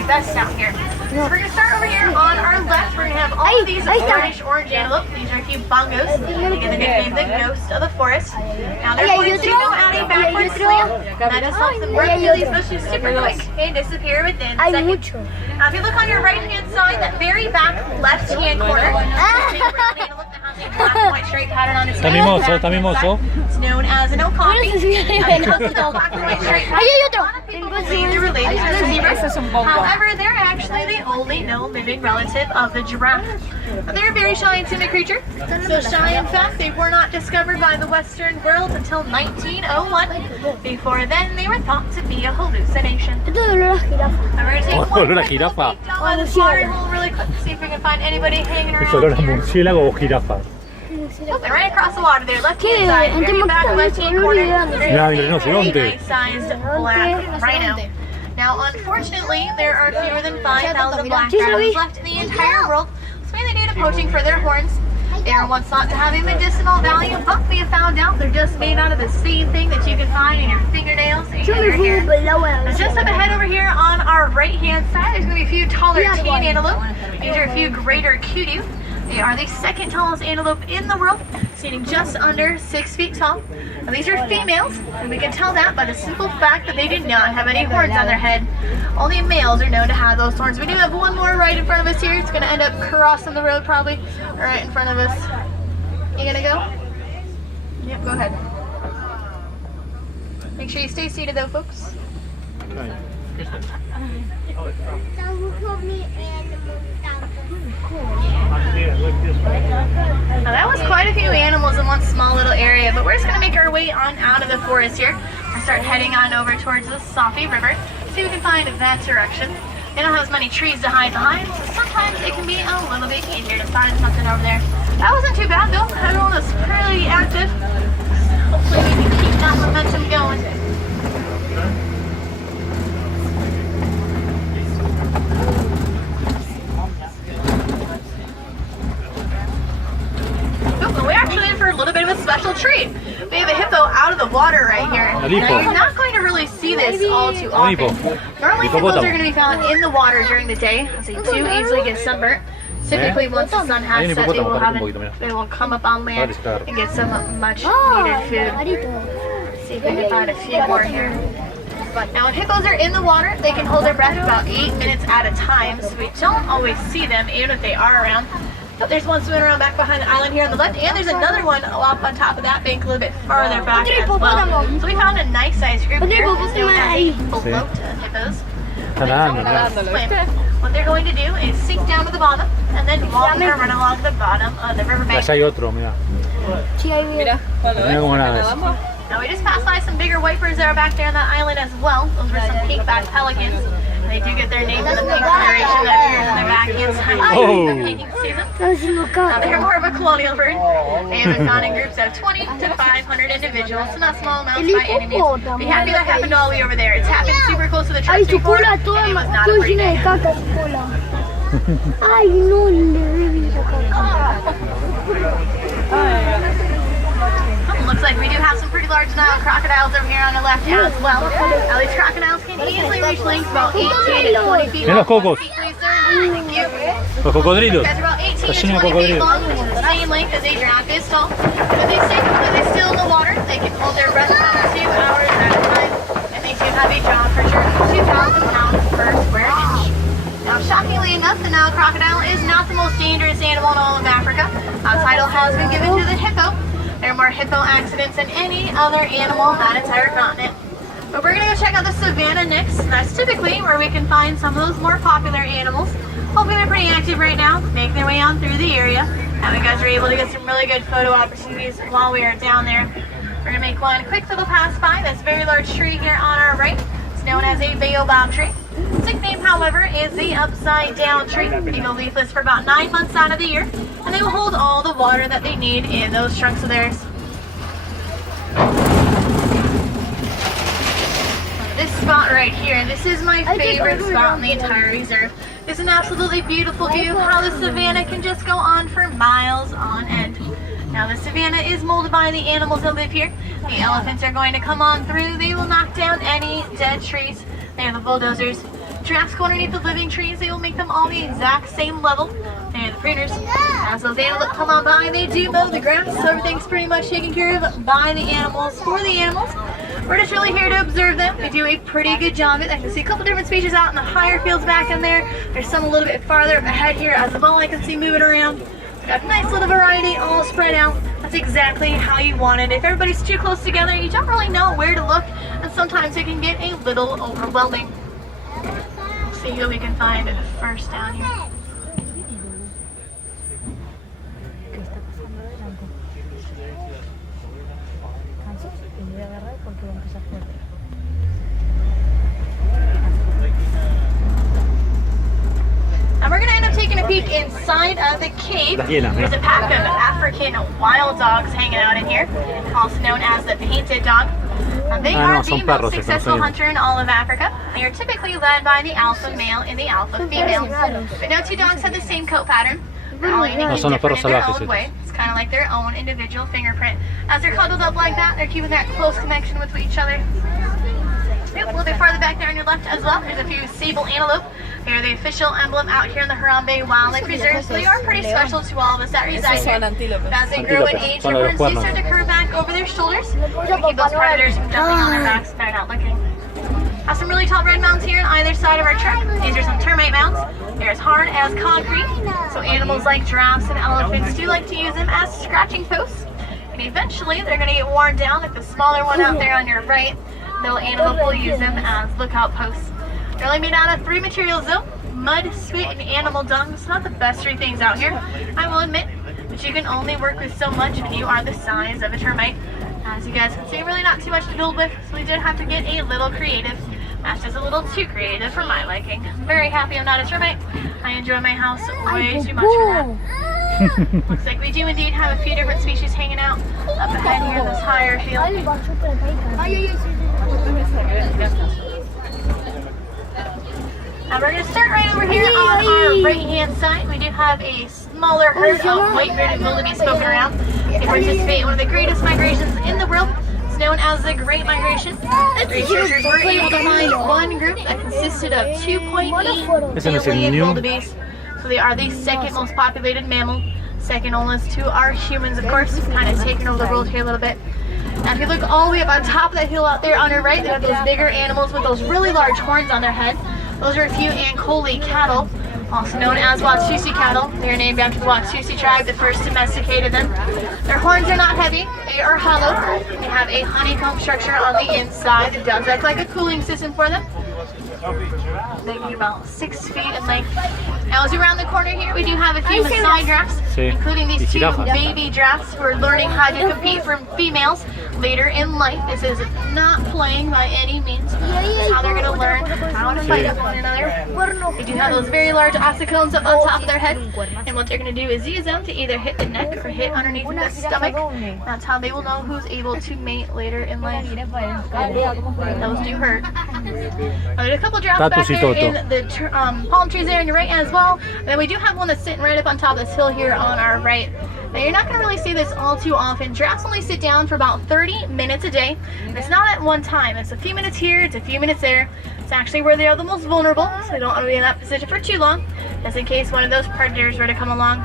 the best out here. So we're going to start over here on our left. We're going to have all of these orange antelope. These are a few bongos. They get the nickname the ghost of the forest. Now they're going to go at a backward slam. That just helps them run through these bushes super quick and disappear within seconds. Now if you look on your right hand side, that very back left hand corner, black and white straight pattern on its head. It's known as an okapi. However, they're actually the only known living relative of the giraffe. They're a very shy and timid creature. So shy, in fact, they were not discovered by the Western world until 1901. Before then, they were thought to be a hallucination. I'm going to take one peek down the slaughter hole really quick, see if we can find anybody hanging around here. Oh, they're right across the water there, left hand side, very back left hand corner. Very nice sized black rhino. Now, unfortunately, there are fewer than 5,000 black rhinos left in the entire world, so mainly due to poaching for their horns. They were once thought to have a medicinal value, but we have found out they're just made out of the same thing that you can find in your fingernails and your hair. Now, just up ahead over here on our right hand side, there's going to be a few taller teen antelope. These are a few greater kudu. They are the second tallest antelope in the world, standing just under 6 feet tall. Now, these are females, and we can tell that by the simple fact that they do not have any horns on their head. Only males are known to have those horns. We do have one more right in front of us here. It's going to end up crossing the road probably right in front of us. You gonna go? Yep, go ahead. Make sure you stay seated though, folks. Now that was quite a few animals in one small little area, but we're just going to make our way on out of the forest here and start heading on over towards the Safi River. See if we can find that direction. They don't have as many trees to hide behind, so sometimes it can be a little bit easier to find something over there. That wasn't too bad though. Everyone was pretty active. Hopefully we can keep that momentum going. We're actually in for a little bit of a special treat. We have a hippo out of the water right here. Now, you're not going to really see this all too often. Normally hippos are going to be found in the water during the day, as they do easily get sunburnt. Typically, once the sun has set, they will come up on land and get some much needed food. Let's see if we can find a few more here. But now when hippos are in the water, they can hold their breath about 8 minutes at a time, so we don't always see them even if they are around. But there's one swimming around back behind the island here on the left, and there's another one up on top of that bank a little bit farther back as well. So we found a nice sized group here. It's known as Pelota hippos. What they're going to do is sink down to the bottom and then walk or run along the bottom of the riverbank. Now we just passed by some bigger wipers that are back there on that island as well. Those were some pink-backed pelicans. They do get their name from the pink coloration that appears on their back inside the painting season. They're more of a colonial bird. They have been found in groups of 20 to 500 individuals, so not small amounts by any means. Be happy that happened all the way over there. It's happened super close to the church before, and it was not a great day. Looks like we do have some pretty large Nile crocodiles over here on the left as well. Now these crocodiles can easily reach lengths about 18 to 20 feet long. Thank you. Cocodrilos. Guys are about 18 to 20 feet long, which is the same length as a giraffe is tall. But they stay completely still in the water. They can hold their breath about 2 hours at a time. And they do have a jaw for sure, 2,000 pounds per square inch. Now, shockingly enough, the Nile crocodile is not the most dangerous animal in all of Africa. A title has been given to the hippo. There are more hippo accidents than any other animal on that entire continent. But we're going to go check out the savannah next. That's typically where we can find some of those more popular animals. Hopefully they're pretty active right now, making their way on through the area. And you guys are able to get some really good photo opportunities while we are down there. We're going to make one quick little pass by this very large tree here on our right. It's known as a baobab tree. Its nickname, however, is the upside down tree. They go leafless for about 9 months out of the year, and they will hold all the water that they need in those trunks of theirs. This spot right here, this is my favorite spot in the entire reserve. It's an absolutely beautiful view of how the savannah can just go on for miles on end. Now the savannah is molded by the animals that live here. The elephants are going to come on through. They will knock down any dead trees. They are the bulldozers. giraffes go underneath the living trees, they will make them all the exact same level. And the preeners, as those animals come on by, they do mow the grass, so everything's pretty much taken care of by the animals, for the animals. We're just really here to observe them. They do a pretty good job of it. I can see a couple different species out in the higher fields back in there. There's some a little bit farther ahead here as well I can see moving around. Got a nice little variety all spread out. That's exactly how you want it. If everybody's too close together, you don't really know where to look, and sometimes it can get a little overwhelming. Let's see who we can find first down here. And we're going to end up taking a peek inside of the cave. There's a pack of African wild dogs hanging out in here, also known as the painted dog. They are the most successful hunter in all of Africa. They are typically led by the alpha male and the alpha female. But no two dogs have the same coat pattern. They're all uniquely different in their own way. It's kind of like their own individual fingerprint. As they're cuddled up like that, they're keeping that close connection with each other. Yep, a little bit farther back there on your left as well, there's a few sable antelope. They're the official emblem out here in the Harambe Wildlife Reserve, so they are pretty special to all of us that reside here. As they grow in age, their horns do start to curve back over their shoulders to keep those predators from jumping on their backs if they're not looking. Have some really tall red mounds here on either side of our track. These are some termite mounds. They're as hard as concrete, so animals like giraffes and elephants do like to use them as scratching posts. And eventually, they're going to get worn down, like the smaller one out there on your right. Little antelope will use them as lookout posts. They're only made out of 3 materials though: mud, spit, and animal dung. It's not the best 3 things out here, I will admit, but you can only work with so much when you are the size of a termite. As you guys can see, really not too much to build with, so we did have to get a little creative. That's just a little too creative for my liking. I'm very happy I'm not a termite. I enjoy my house way too much for that. Looks like we do indeed have a few different species hanging out up ahead here in this higher field. And we're going to start right over here on our right-hand side. We do have a smaller herd of white-bearded wildebeest poking around. They participate in one of the greatest migrations in the world. It's known as the Great Migration. Researchers were able to find one group that consisted of 2.8 million wildebeest. So they are the second most populated mammal, second only to our humans, of course, kind of taking over the world here a little bit. Now if you look all the way up on top of that hill out there on your right, they have those bigger animals with those really large horns on their head. Those are a few Ankole cattle, also known as Watusi cattle. They are named after the Watusi tribe that first domesticated them. Their horns are not heavy, they are hollow. They have a honeycomb structure on the inside that does act like a cooling system for them. They can be about 6 feet in length. Now as we round the corner here, we do have a few Maasai giraffes, including these 2 baby giraffes who are learning how to compete for females later in life. This is not playing by any means. This is how they're going to learn how to fight with one another. They do have those very large ossicones up on top of their head, and what they're going to do is use them to either hit the neck or hit underneath the stomach. That's how they will know who's able to mate later in life. Those do hurt. There's a couple giraffes back there in the palm trees there on your right as well. And then we do have one that's sitting right up on top of this hill here on our right. Now you're not going to really see this all too often. Giraffes only sit down for about 30 minutes a day. And it's not at one time. It's a few minutes here, it's a few minutes there. It's actually where they are the most vulnerable, so they don't want to be in that position for too long, just in case one of those predators were to come along.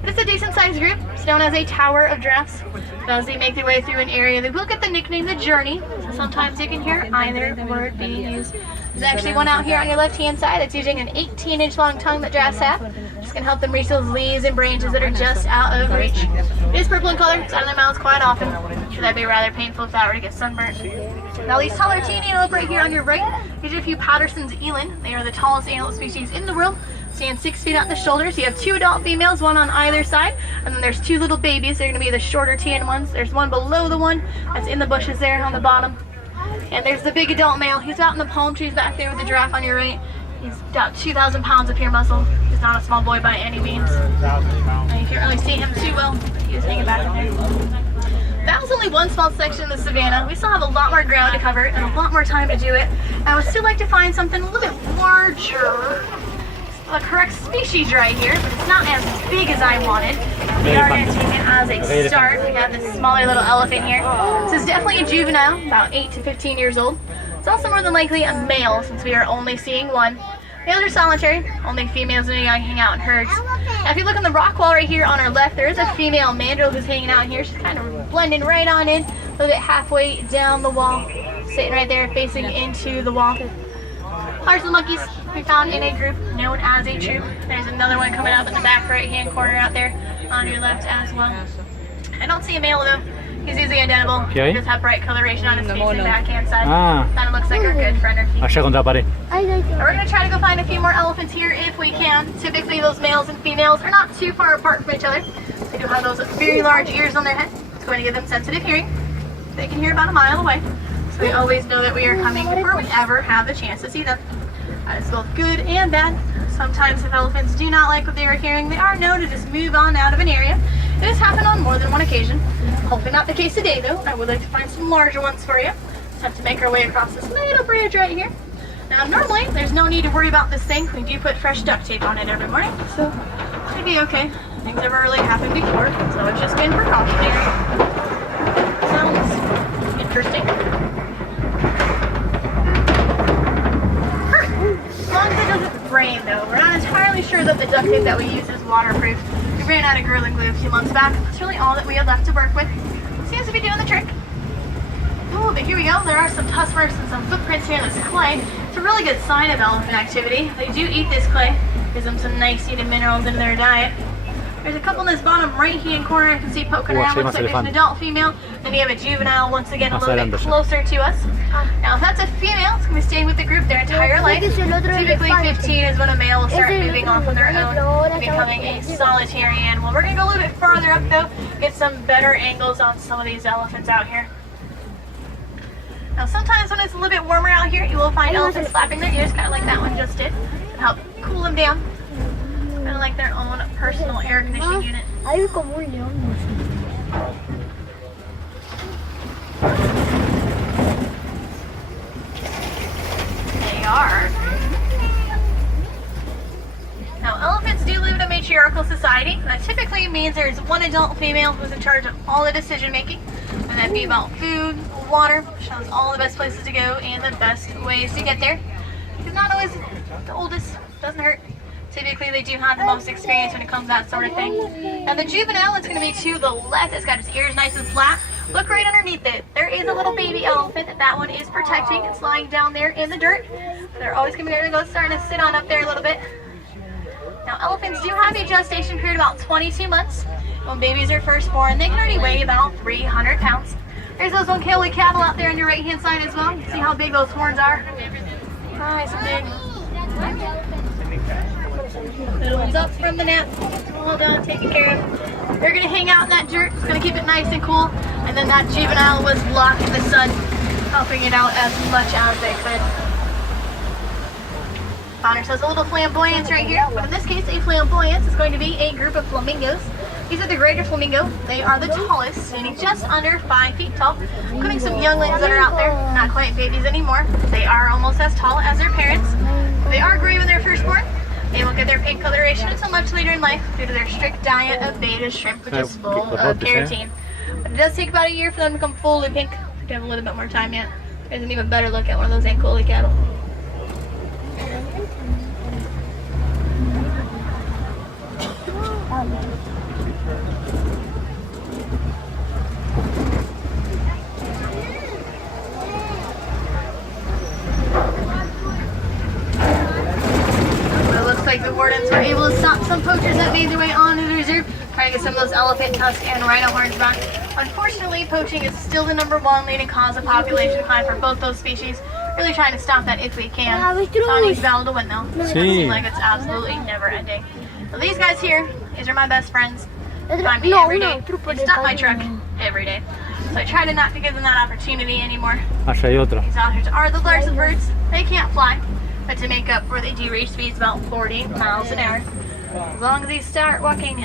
But it's a decent sized group. It's known as a tower of giraffes. As they make their way through an area, they will get the nickname the journey. So sometimes you can hear either word being used. There's actually one out here on your left-hand side that's using an 18-inch long tongue that giraffes have. Just gonna help them reach those leaves and branches that are just out of reach. It is purple in color. It's out of their mouths quite often. I'm sure that'd be rather painful if that were to get sunburnt. Now these taller teen antelope right here on your right, these are a few Patterson's eland. They are the tallest antelope species in the world. Stand 6 feet at the shoulders. You have 2 adult females, one on either side, and then there's 2 little babies. They're going to be the shorter tan ones. There's one below the one that's in the bushes there on the bottom. And there's the big adult male. He's out in the palm trees back there with the giraffe on your right. He's got 2,000 pounds of pure muscle. He's not a small boy by any means. And you can't really see him too well. He's hanging back in there. That was only one small section of the savannah. We still have a lot more ground to cover and a lot more time to do it. And I would still like to find something a little bit larger. The correct species right here, but it's not as big as I wanted. We are going to take it as a start. We have this smaller little elephant here. This is definitely a juvenile, about 8 to 15 years old. It's also more than likely a male since we are only seeing one. Males are solitary, only females and young hang out in herds. Now if you look on the rock wall right here on our left, there is a female mandrill who's hanging out here. She's kind of blending right on in, a little bit halfway down the wall, sitting right there facing into the wall. Here's the monkeys we found in a group known as a troop. There's another one coming up in the back right hand corner out there on your left as well. I don't see a male though. He's easily identifiable. He does have bright coloration on his face and backhand side. Kind of looks like our good friend or female. We're going to try to go find a few more elephants here if we can. Typically those males and females are not too far apart from each other. They do have those very large ears on their head. It's going to give them sensitive hearing. They can hear about a mile away. So we always know that we are coming before we ever have the chance to see them. That is both good and bad. Sometimes if elephants do not like what they are hearing, they are known to just move on out of an area. It has happened on more than one occasion. Hopefully not the case today though. I would like to find some larger ones for you. Just have to make our way across this little bridge right here. Now normally there's no need to worry about this thing. We do put fresh duct tape on it every morning, so it should be okay. Things have really happened before, so it's just been precautionary. Sounds interesting. As long as it doesn't rain though, we're not entirely sure that the duct tape that we use is waterproof. We ran out of Gorilla Glue a few months back. That's really all that we had left to work with. Seems to be doing the trick. Oh, but here we go. There are some tusk marks and some footprints here in this clay. It's a really good sign of elephant activity. They do eat this clay. Gives them some nice needed minerals in their diet. There's a couple in this bottom right hand corner I can see poking around. Looks like there's an adult female. Then you have a juvenile once again a little bit closer to us. Now if that's a female, it's going to be staying with the group their entire life. Typically 15 is when a male will start moving off on their own and becoming a solitary animal. We're going to go a little bit farther up though, get some better angles on some of these elephants out here. Now sometimes when it's a little bit warmer out here, you will find elephants flapping their ears, kind of like that one just did, to help cool them down. Kind of like their own personal air conditioning unit. They are. Now elephants do live in a matriarchal society. That typically means there's one adult female who's in charge of all the decision making. And that'd be about food, water, shows all the best places to go and the best ways to get there. Because not always the oldest, doesn't hurt. Typically they do have the most experience when it comes to that sort of thing. Now the juvenile is going to be to the left. It's got its ears nice and flat. Look right underneath it. There is a little baby elephant that one is protecting. It's lying down there in the dirt. They're always going to be go starting to sit on up there a little bit. Now elephants do have a gestation period about 22 months. When babies are first born, they can already weigh about 300 pounds. There's those one woolly cattle out there on your right hand side as well. See how big those horns are? Nice and big. Little one's up from the nap, all done, taken care of. They're going to hang out in that dirt. It's going to keep it nice and cool. And then that juvenile was blocking the sun, helping it out as much as they could. Found ourselves a little flamboyance right here, but in this case a flamboyance is going to be a group of flamingos. These are the greater flamingo. They are the tallest, standing just under 5 feet tall, including some younglings that are out there, not quite babies anymore. They are almost as tall as their parents. They are gray when they're first born. They won't get their pink coloration until much later in life due to their strict diet of beta shrimp, which is full of keratin. But it does take about a year for them to become fully pink. They have a little bit more time yet. There's an even better look at one of those Ankoli cattle. Like the wardens were able to stop some poachers that made their way onto the reserve, trying to get some of those elephant tusk and rhino horns back. Unfortunately, poaching is still the #1 leading cause of population decline for both those species. Really trying to stop that if we can. It's not an easy battle to win though. It seems like it's absolutely never ending. So these guys here, these are my best friends. They find me every day. They stop my truck every day. So I try to not to give them that opportunity anymore. These otters are the largest birds. They can't fly. But to make up for, they do reach speeds about 40 miles an hour. As long as they start walking